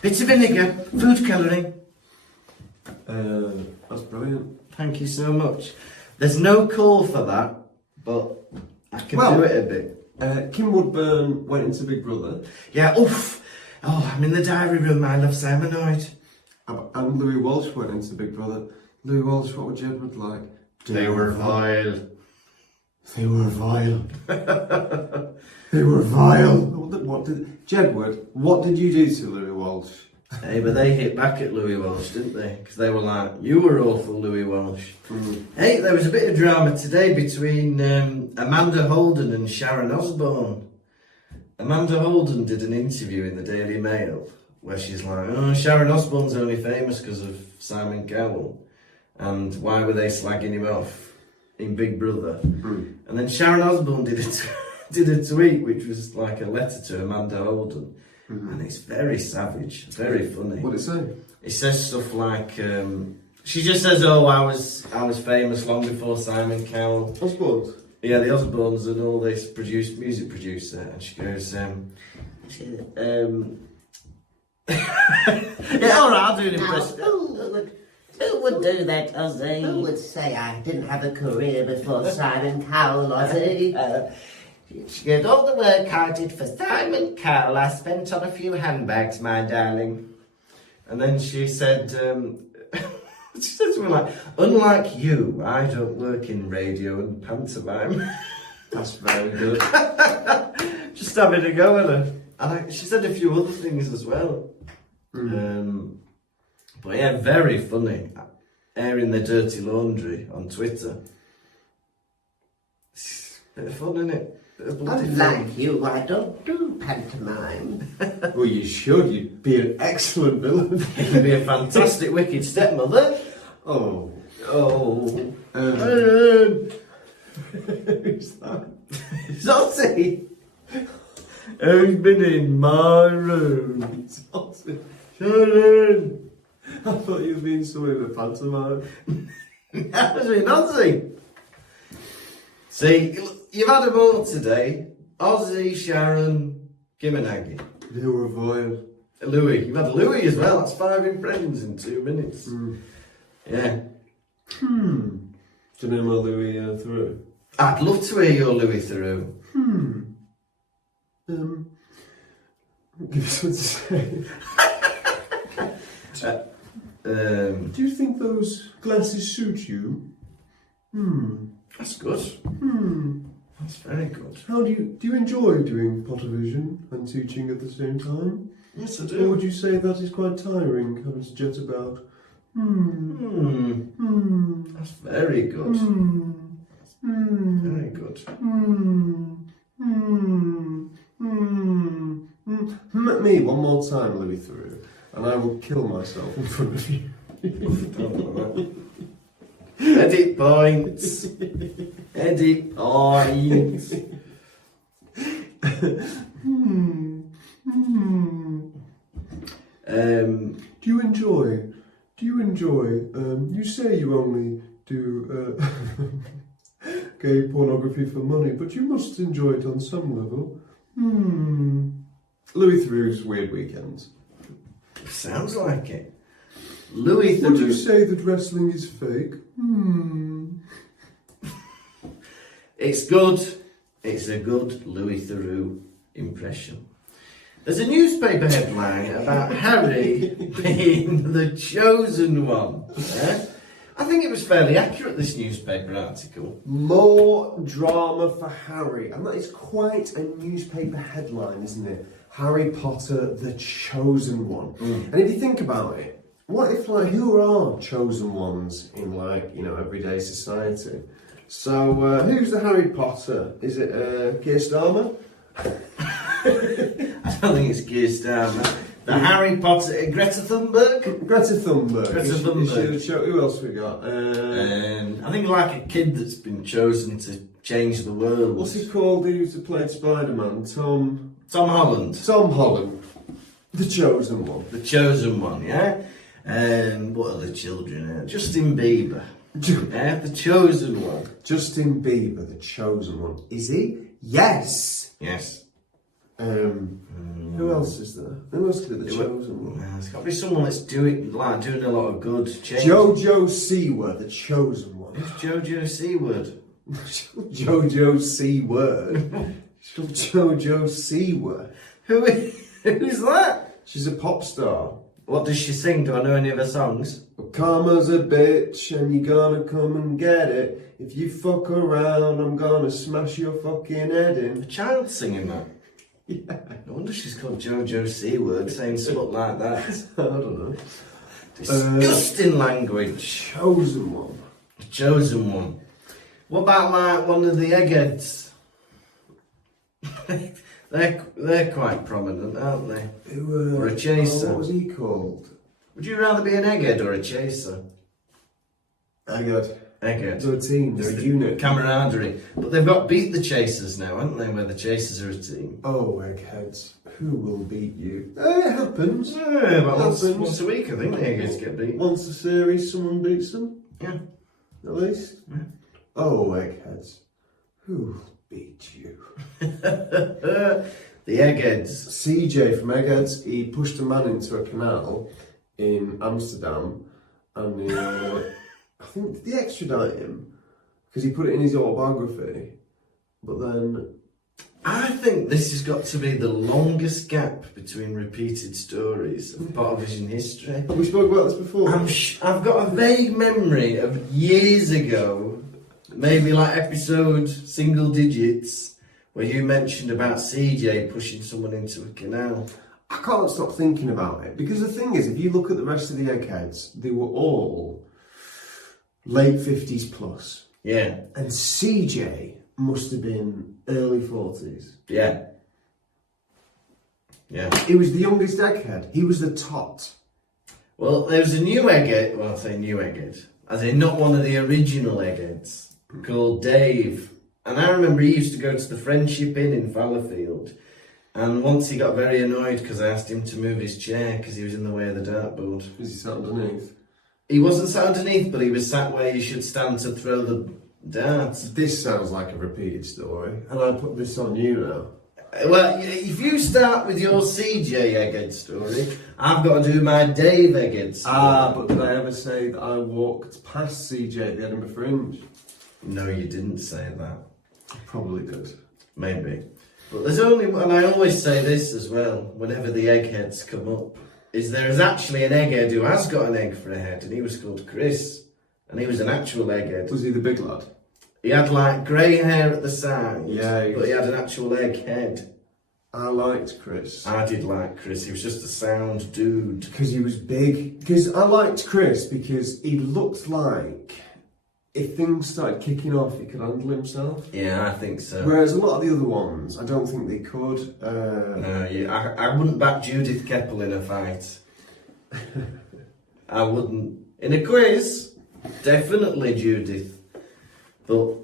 Bit of vinegar, food colouring. That's brilliant. Thank you so much. There's no call for that, but I can do it a bit. Kinwood Burn went into Big Brother. Yeah, oof! Oh, I'm in the diary room, my love, so I'm annoyed. And Louis Walsh went into Big Brother. Louis Walsh, what would Jedward like? They were vile. They were vile. They were vile. Jedward, what did you do to Louis Walsh? Hey, but they hit back at Louis Walsh, didn't they? Because they were like, you were awful, Louis Walsh. Hey, there was a bit of drama today between Amanda Holden and Sharon Osbourne. Amanda Holden did an interview in the Daily Mail where she's like, oh, Sharon Osbourne's only famous because of Simon Cowell. And why were they slagging him off in Big Brother? And then Sharon Osbourne did a tweet which was like a letter to Amanda Holden. And it's very savage, very funny. What did it say? It says stuff like, she just says, oh, I was famous long before Simon Cowell. Osbourne? Yeah, the Osbournes and all this music producer. And she goes, yeah, all right, I'll do an impression. Who would do that, Ozzy? Who would say I didn't have a career before Simon Cowell, Ozzy? She goes, all the work I did for Simon Cowell, I spent on a few handbags, my darling. And then she said, she said something like, unlike you, I don't work in radio and pantomime. That's very good. Just having a go at her. And she said a few other things as well. But yeah, very funny. Airing their dirty laundry on Twitter. It's a bit of fun, isn't it? Unlike you, I don't do pantomime. Well, you should. You'd be an excellent villain. You'd be a fantastic wicked stepmother. Oh. Who's that? It's Ozzy. Who's been in my room? It's Ozzy. Sharon. I thought you were being someone in a pantomime. That was been Ozzy. See, you've had them all today. Ozzy, Sharon, Kim and Aggie. They were vile. Louis. You've had Louis as well. That's 5 impressions in 2 minutes. Yeah. Do you know my Louis through? I'd love to hear your Louis through. Give us something to say. Do you think those glasses suit you? That's good. That's very good. How do you enjoy doing Pottervision and teaching at the same time? Yes, I Or do. would you say that is quite tiring, having to jet about? That's very good. Very good. Me one more time, Louis Theroux, and I will kill myself in front of you. Edit points. Edit points. Do you enjoy, you say you only do gay pornography for money, but you must enjoy it on some level. Louis Theroux's Weird Weekends. Sounds like it. Louis Would you Theroux. say that wrestling is fake? It's good. It's a good Louis Theroux impression. There's a newspaper headline about Harry being the chosen one. Yeah? I think it was fairly accurate, this newspaper article. More drama for Harry, and that is quite a newspaper headline, isn't it? Harry Potter, the chosen one. And if you think about it, what if, like, who are chosen ones in, like, you know, everyday society? So, who's the Harry Potter? Is it Keir Starmer? I don't think it's Keir Starmer. The Harry Potter, Greta Thunberg? Greta Thunberg. Greta Is she Thunberg. the show? Who else we got? I think like a kid that's been chosen to change the world. What's he called? Who's played Spider-Man? Tom Tom Holland. The chosen one. The chosen one, yeah? What are the children? Justin Bieber. Yeah, the chosen one. Justin Bieber, the chosen one. Is he? Yes. Yes. Who else is there? Who else could be the chosen one? There's got to be someone that's doing a lot of good change. Jojo C-word, the chosen one. Who's Jojo C-word? Jojo C-word. Jojo C-word. Who's that? She's a pop star. What does she sing? Do I know any of her songs? Karma's a bitch and you gonna come and get it. If you fuck around, I'm gonna smash your fucking head A in. child singing that? Yeah. No wonder she's called Jojo C-word, saying something like that. I don't know. Disgusting language. Chosen one. The chosen one. What about like one of the eggheads? They're quite prominent, aren't they? Or a chaser. What was he called? Would you rather be an egghead or a chaser? Egghead. Egghead. They're a team, they're a unit. Camaraderie. But they've got beat the chasers now, haven't they? Where the chasers are a team. Oh, eggheads. Who will beat you? It happens. Yeah, about once Happens. a week, I think the eggheads get beat. Once a series, someone beats them, Yeah. at least. Yeah. Oh, eggheads. Who will beat you? The eggheads. CJ from Eggheads, he pushed a man into a canal in Amsterdam and I think did they extradite him because he put it in his autobiography, but then I think this has got to be the longest gap between repeated stories of Pottervision history. we spoke about this before. I've got a vague memory of years ago, maybe like episode single digits, where you mentioned about CJ pushing someone into a canal. I can't stop thinking about it because the thing is, if you look at the rest of the Eggheads, they were all late 50s plus. Yeah. And CJ must have been early 40s. Yeah. Yeah. He was the youngest Egghead. He was the tot. Well, there was a new egghead, well, I say new egghead, as in not one of the original eggheads, called Dave. And I remember he used to go to the Friendship Inn in Fallowfield. And once he got very annoyed because I asked him to move his chair because he was in the way of the dartboard. Is he sat underneath? He wasn't sat underneath, but he was sat where you should stand to throw the darts. This sounds like a repeated story, and I put this on you now. Well, if you start with your CJ Egghead story, I've got to do my Dave Egghead story. But did I ever say that I walked past CJ at the Edinburgh Fringe? No, you didn't say that. I probably did. Maybe. But there's only, and I always say this as well, whenever the eggheads come up, is there is actually an egghead who has got an egg for a head, and he was called Chris, and he was an actual egghead. Was he the big lad? He had like grey hair at the side, Yeah, but he had an actual egg head. I liked Chris. I did like Chris, he was just a sound dude. Because he was big. Because I liked Chris because he looked like if things started kicking off, he could handle himself. Yeah, I think so. Whereas a lot of the other ones, I don't think they could. No, I wouldn't back Judith Keppel in a fight. I wouldn't. In a quiz, definitely Judith. But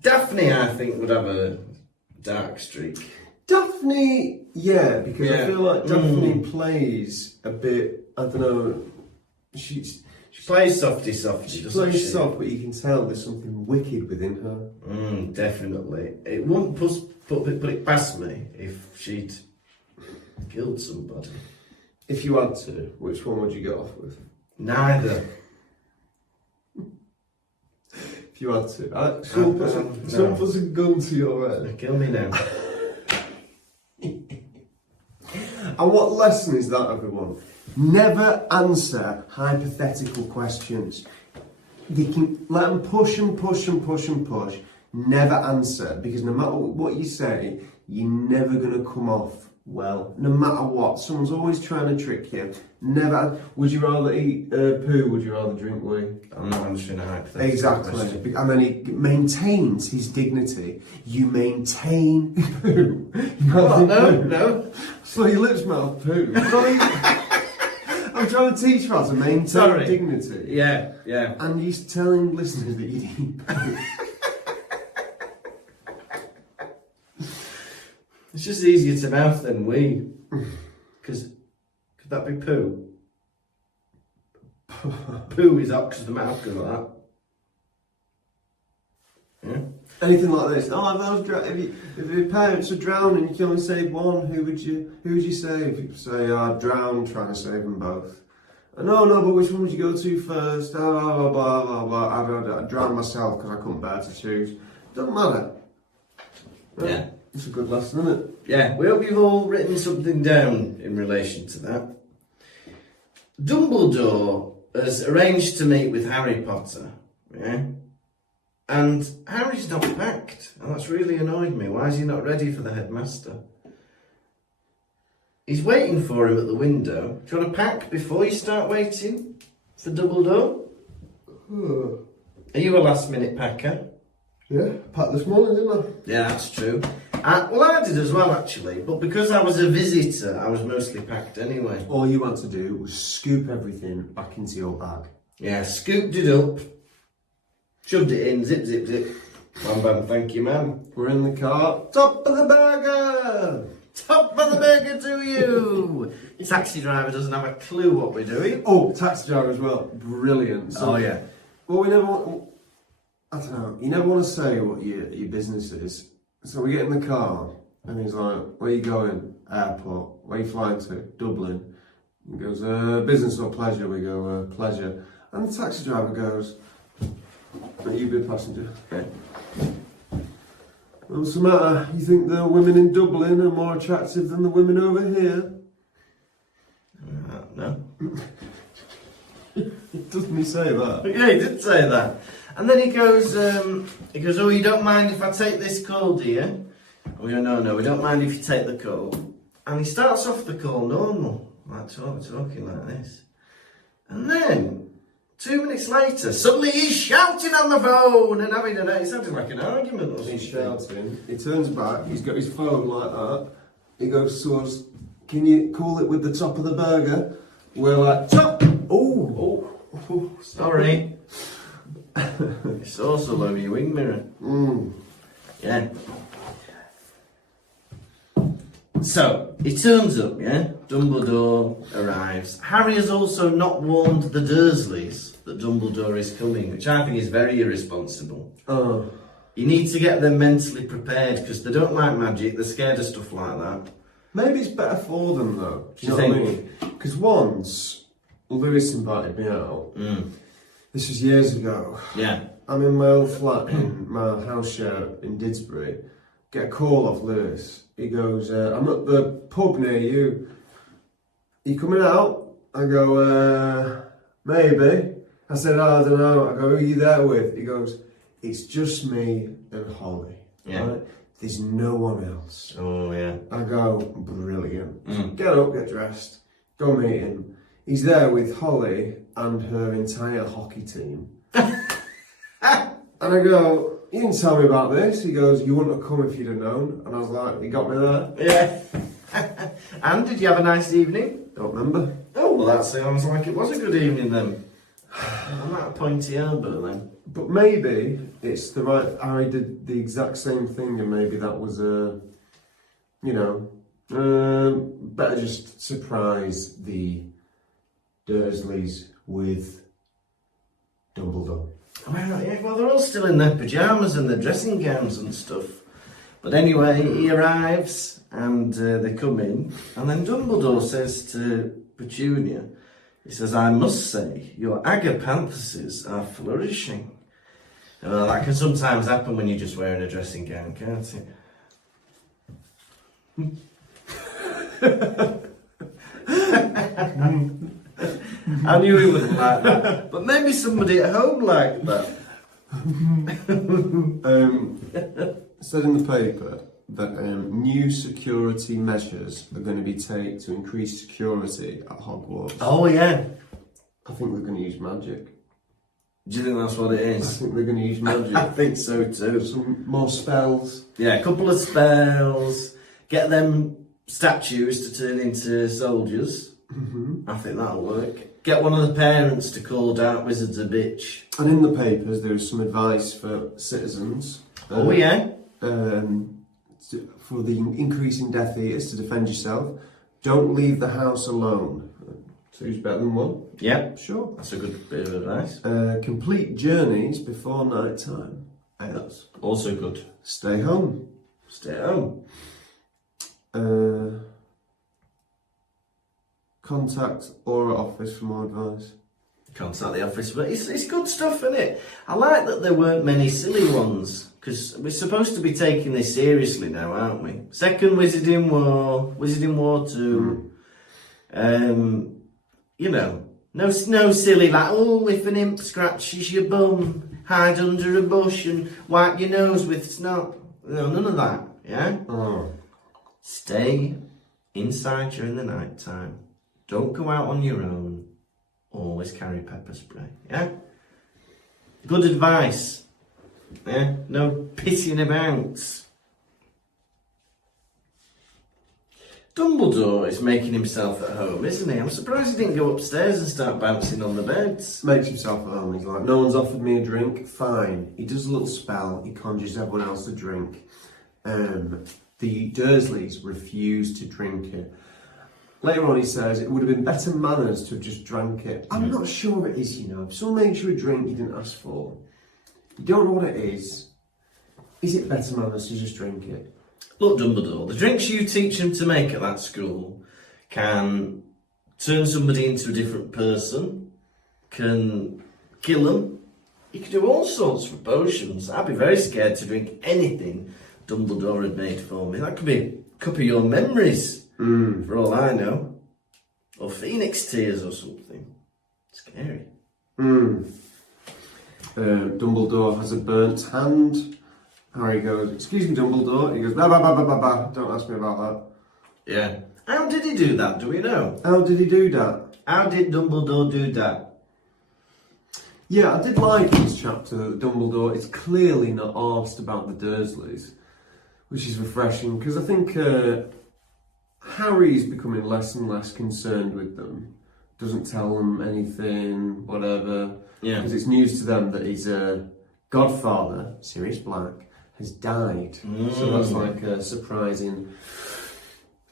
Daphne, I think, would have a dark streak. Daphne, yeah, because Yeah. I feel like Daphne plays a bit, I don't know, she Plays softy, doesn't she? plays soft, but you can tell there's something wicked within her. Definitely. It wouldn't put it past me if she'd killed somebody. If you had to, which one would you get off with? Neither. If you had to. Someone puts a gun to your head. Kill me now. And what lesson is that, everyone? Never answer hypothetical questions. They can let them push and push and push and push. Never answer, because no matter what you say, you're never going to come off well. No matter what, someone's always trying to trick you. Never. Would you rather eat poo? Would you rather drink wee? I'm not answering a hypothetical Exactly. question. And then he maintains his dignity. You maintain poo. What? No. So your lips smell of poo. I'm trying to teach Raz to maintain dignity. Yeah. And he's telling listeners that you eat poo. It's just easier to mouth than wee. Because could that be poo? Poo is up because the mouth goes like that. Yeah. Anything like this. Oh, if your parents are drowning, you can only save one. Who would you save? You say, I'd drown, trying to save them both. No, but which one would you go to first? Blah, blah, blah. I'd drown myself because I couldn't bear to choose. Doesn't matter. Right? Yeah. It's a good lesson, isn't it? Yeah, we hope you've all written something down in relation to that. Dumbledore has arranged to meet with Harry Potter, yeah? And Harry's not packed, and that's really annoyed me. Why is he not ready for the headmaster? He's waiting for him at the window. Do you want to pack before you start waiting for Dumbledore? Are you a last minute packer? Yeah, packed this morning, didn't I? Yeah, that's true. Well, I did as well, actually. But because I was a visitor, I was mostly packed anyway. All you had to do was scoop everything back into your bag. Yeah, scooped it up, shoved it in, zip, zip, zip. Bam, bam, thank you, ma'am. We're in the car. Top of the burger! Top of the burger to you! The taxi driver doesn't have a clue what we're doing. Oh, taxi driver as well. Brilliant. So, yeah. Well, we never want... I don't know. You never want to say what your business is. So we get in the car, and he's like, where are you going? Airport. Where are you flying to? Dublin. He goes, business or pleasure? We go, pleasure. And the taxi driver goes, are you a good passenger? Yeah. What's the matter? You think the women in Dublin are more attractive than the women over here? No. Doesn't he say that? Yeah, he did say that. And then he goes, oh, you don't mind if I take this call, do you? We go, no, we don't mind if you take the call. And he starts off the call normal, like talking like this. And then, 2 minutes later, suddenly he's shouting on the phone and having it sounded like an argument or something. He's shouting. He turns back, he's got his phone like that. He goes to us, can you call it with the top of the burger? We're like, top! Oh, sorry. It's also over your wing mirror. Yeah. So, he turns up, yeah? Dumbledore arrives. Harry has also not warned the Dursleys that Dumbledore is coming, which I think is very irresponsible. Oh. You need to get them mentally prepared, because they don't like magic, they're scared of stuff like that. Maybe it's better for them though. Do you know what I mean? Because once, Lewis invited me out. This was years ago. Yeah. I'm in my old flat in my house share in Didsbury. Get a call off Lewis. He goes, I'm at the pub near you. You coming out? I go, maybe. I said, I don't know. I go, who are you there with? He goes, it's just me and Holly. Yeah. Right? There's no one else. Oh, yeah. I go, brilliant. Get up, get dressed, go meet him. He's there with Holly and her entire hockey team. And I go, you didn't tell me about this. He goes, you wouldn't have come if you'd have known. And I was like, you got me there. Yeah. And did you have a nice evening? Don't remember. Oh, well, that sounds like it was a good evening then. I'm at a pointy elbow then. But maybe it's the right. Harry did the exact same thing, and maybe that was better just surprise the Dursleys with Dumbledore. Well, they're all still in their pyjamas and their dressing gowns and stuff. But anyway, he arrives and they come in, and then Dumbledore says to Petunia, he says, I must say, your agapanthus are flourishing. That can sometimes happen when you're just wearing a dressing gown, can't it? I knew he wouldn't like that. But maybe somebody at home liked that. Said in the paper that new security measures are going to be taken to increase security at Hogwarts. Oh, yeah. I think they're going to use magic. Do you think that's what it I is? think they're going to use magic. I think so too. Some more spells. Yeah, a couple of spells. Get them statues to turn into soldiers. Mm-hmm. I think that'll work. Get one of the parents to call Dark Wizards a bitch. And in the papers, there is some advice for citizens. Oh, yeah? For the increase in Death Eaters, to defend yourself. Don't leave the house alone. Two's better than one. Yeah, Sure. that's a good bit of advice. Complete journeys before night time. That's also good. Stay home. Stay at home. Contact Aura office for more advice. Contact the office, but it's good stuff, isn't it? I like that there weren't many silly ones, because we're supposed to be taking this seriously now, aren't we? Second Wizarding War 2. You know, no silly like, oh, if an imp scratches your bum, hide under a bush and wipe your nose with snot. No, none of that, yeah? Oh. Stay inside during the night time. Don't go out on your own. Always carry pepper spray, yeah? Good advice. Yeah? No pissing about. Dumbledore is making himself at home, isn't he? I'm surprised he didn't go upstairs and start bouncing on the beds. Makes himself at home. He's like, no one's offered me a drink. Fine. He does a little spell. He conjures everyone else a drink. The Dursleys refuse to drink it. Later on, he says it would have been better manners to have just drank it. I'm not sure it is, you know. If someone makes you a drink you didn't ask for, you don't know what it is it better manners to just drink it? Look, Dumbledore, the drinks you teach them to make at that school can turn somebody into a different person, can kill them. You can do all sorts for potions. I'd be very scared to drink anything Dumbledore had made for me. That could be a cup of your memories, for all I know. Or phoenix tears or something. Scary. Dumbledore has a burnt hand. Harry goes, excuse me, Dumbledore. He goes, blah, blah, blah, blah, blah, blah. Don't ask me about that. Yeah. How did he do that? Do we know? How did he do that? How did Dumbledore do that? Yeah, I did like this chapter that Dumbledore is clearly not asked about the Dursleys, which is refreshing, because I think Harry's becoming less and less concerned with them. Doesn't tell them anything, whatever. Yeah. Because it's news to them that his godfather, Sirius Black, has died. So that's like surprising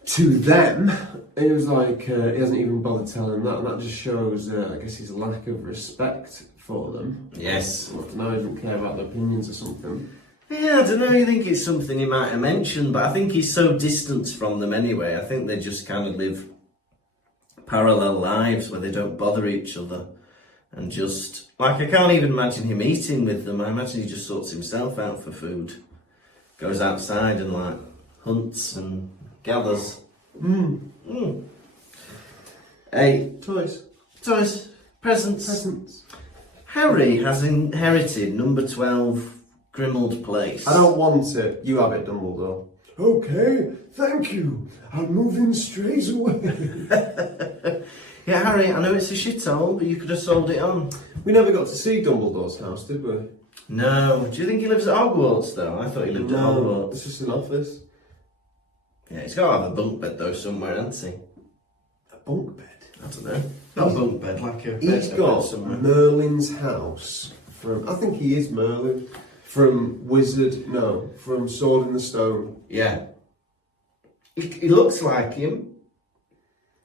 to them. It was like he hasn't even bothered telling them that, and that just shows, I guess, his lack of respect for them. Yes. I don't know, he doesn't care about their opinions or something. Yeah, I don't know. I think it's something he might have mentioned, but I think he's so distant from them anyway. I think they just kind of live parallel lives where they don't bother each other. And just, like, I can't even imagine him eating with them. I imagine he just sorts himself out for food. Goes outside and, like, hunts and gathers. Hey, Toys. presents. Harry has inherited number 12 Grimmauld Place. I don't want it. You have it, Dumbledore. Okay, thank you. I'll move in straight away. Yeah, Harry, I know it's a shithole, but you could have sold it on. We never got to see Dumbledore's house, did we? No. Do you think he lives at Hogwarts, though? I thought he lived at Hogwarts. It's just an office. Yeah, he's got to have a bunk bed, though, somewhere, hasn't he? A bunk bed? I don't know. Not a bunk bed, like a He's bed got somewhere. Merlin's house from, I think he is Merlin, from from Sword in the Stone. Yeah. He looks like him.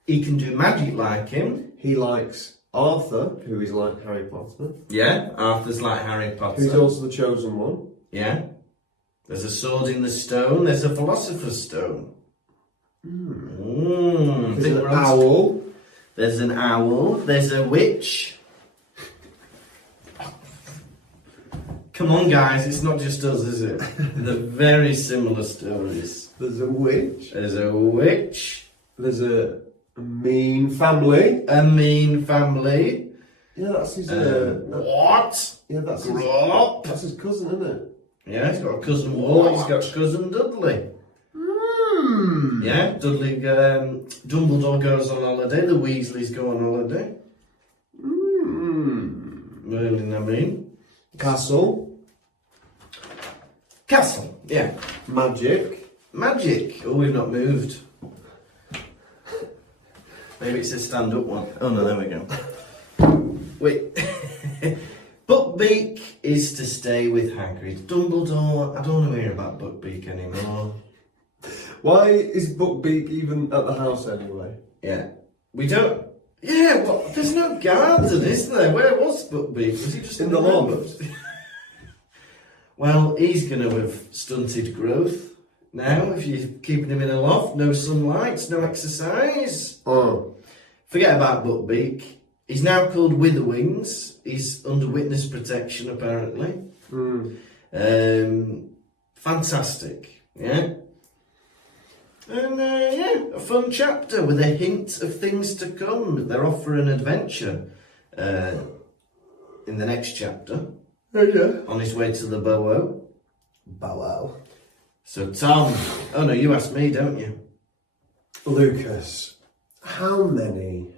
He can do magic like him. He likes Arthur, who is like Harry Potter. Yeah, Arthur's like Harry Potter. Who's also the chosen one. Yeah. There's a sword in the stone. There's a philosopher's stone. There's an owl. There's an owl. There's a witch. Come on, guys. It's not just us, is it? They're very similar stories. There's a witch. There's a witch. There's a mean family. A mean family. Yeah, that's his. What? Yeah, Grow up. That's his cousin, isn't it? Yeah, he's got a cousin Walt. He's got a cousin Dudley. Yeah, Dumbledore goes on holiday, the Weasleys go on holiday. Merlin, I mean. Castle. Castle, yeah. Magic. Magic. Oh, we've not moved. Maybe it's a stand-up one. Oh no, there we go. Wait. Buckbeak is to stay with Hagrid. Dumbledore, I don't want to hear about Buckbeak anymore. Why is Buckbeak even at the house anyway? Yeah. We don't... Yeah, well, there's no garden, is there? Where was Buckbeak? Was he just In the loft? Well, he's going to have stunted growth now if you're keeping him in a loft. No sunlight, no exercise. Oh. Forget about Buckbeak. He's now called Witherwings. He's under witness protection, apparently. Fantastic, yeah? And, yeah, a fun chapter with a hint of things to come. They're off for an adventure in the next chapter. Oh, yeah. On his way to the Bowo. Bowo. So, Tom... Oh, no, you asked me, don't you? Lucas, how many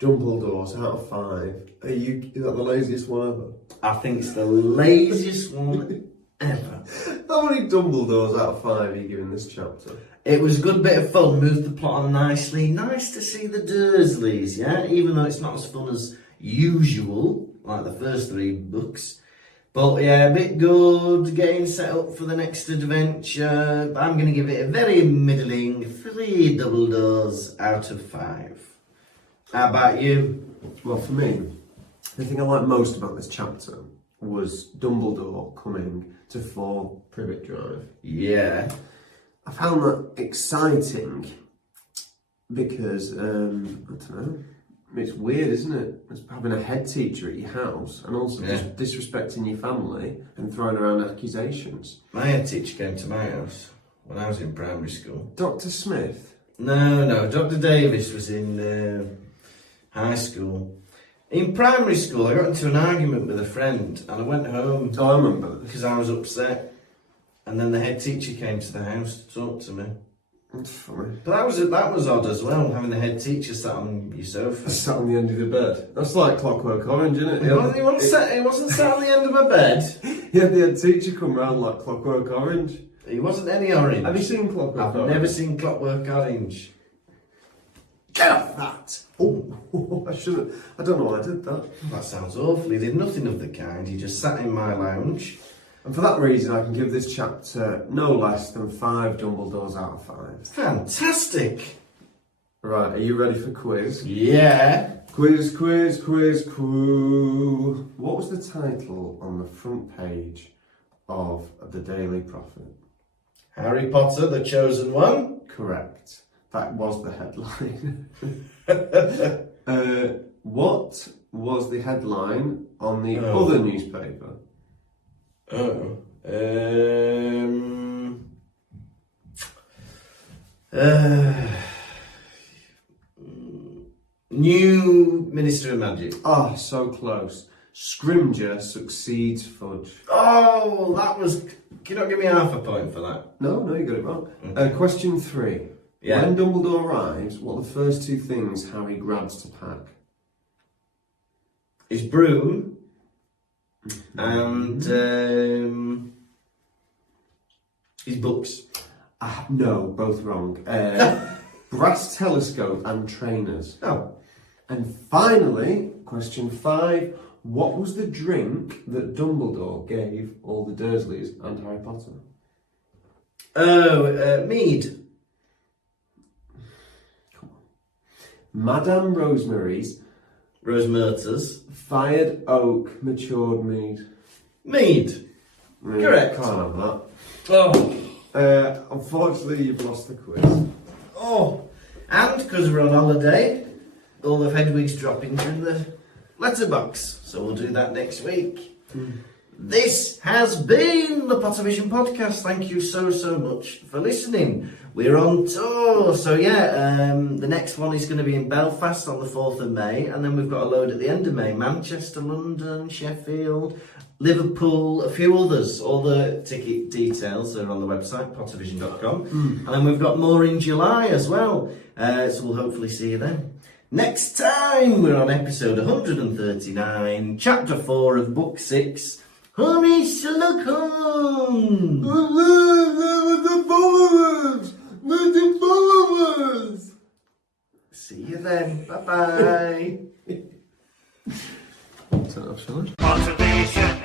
Dumbledores out of 5 is that the laziest one ever? I think it's the laziest one ever. How many Dumbledores out of 5 are you giving this chapter? It was a good bit of fun, moved the plot on nicely. Nice to see the Dursleys, yeah? Even though it's not as fun as usual, like the first 3 books. But yeah, a bit good, getting set up for the next adventure. But I'm going to give it a very middling 3 Dumbledores out of 5. How about you? Well, for me, the thing I liked most about this chapter was Dumbledore coming to 4 Privet Drive. Yeah. I found that exciting because, I don't know, it's weird, isn't it? It's having a head teacher at your house and also just disrespecting your family and throwing around accusations. My head teacher came to my house when I was in primary school. Dr. Smith? No, Dr. Davis was in high school. In primary school, I got into an argument with a friend and I went home. Oh, I remember this. Because I was upset. And then the head teacher came to the house to talk to me. That's funny. But that was odd as well, having the head teacher sat on your sofa. Sat on the end of the bed. That's like Clockwork Orange, isn't it? He wasn't sat on the end of my bed. He had the head teacher come round like Clockwork Orange. He wasn't any orange. Have you seen Clockwork Orange? I've never seen Clockwork Orange. Get off that! Oh, I shouldn't. I don't know why I did that. That sounds awful. He did nothing of the kind. He just sat in my lounge. And for that reason, I can give this chapter no less than 5 Dumbledores out of 5. Fantastic! Right, are you ready for quiz? Yeah. Quiz. What was the title on the front page of the Daily Prophet? Harry Potter, the Chosen One? Correct. That was the headline. What was the headline on the other newspaper? New Minister of Magic. Oh, so close. Scrimgeour succeeds Fudge. Oh, that was... Can you not give me half a point for that? No, you got it wrong. Okay. Question 3. Yeah. When Dumbledore arrives, what are the first 2 things Harry grabs to pack? His broom and his books. No, both wrong. Brass telescope and trainers. Oh. And finally, question 5. What was the drink that Dumbledore gave all the Dursleys and Harry Potter? Mead. Come on. Madame Rosemary's Rosemerta's. fired oak matured mead. Mead. Correct. Can't have that. Oh. Unfortunately, you've lost the quiz. Oh. And because we're on holiday, all of Hedwig's droppings are in the letterbox. So we'll do that next week. This has been the Pottervision podcast. Thank you so much for listening. We're on tour. So yeah, the next one is going to be in Belfast on the 4th of May. And then we've got a load at the end of May. Manchester, London, Sheffield, Liverpool, a few others. All the ticket details are on the website, pottervision.com. And then we've got more in July as well. So we'll hopefully see you then. Next time, we're on episode 139, chapter 4 of book 6. Hurry, Slocum! See you then. Bye-bye. Pottervision.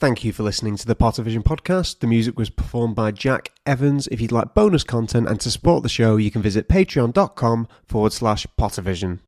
Thank you for listening to the Pottervision podcast. The music was performed by Jack Evans. If you'd like bonus content and to support the show, you can visit patreon.com/Pottervision.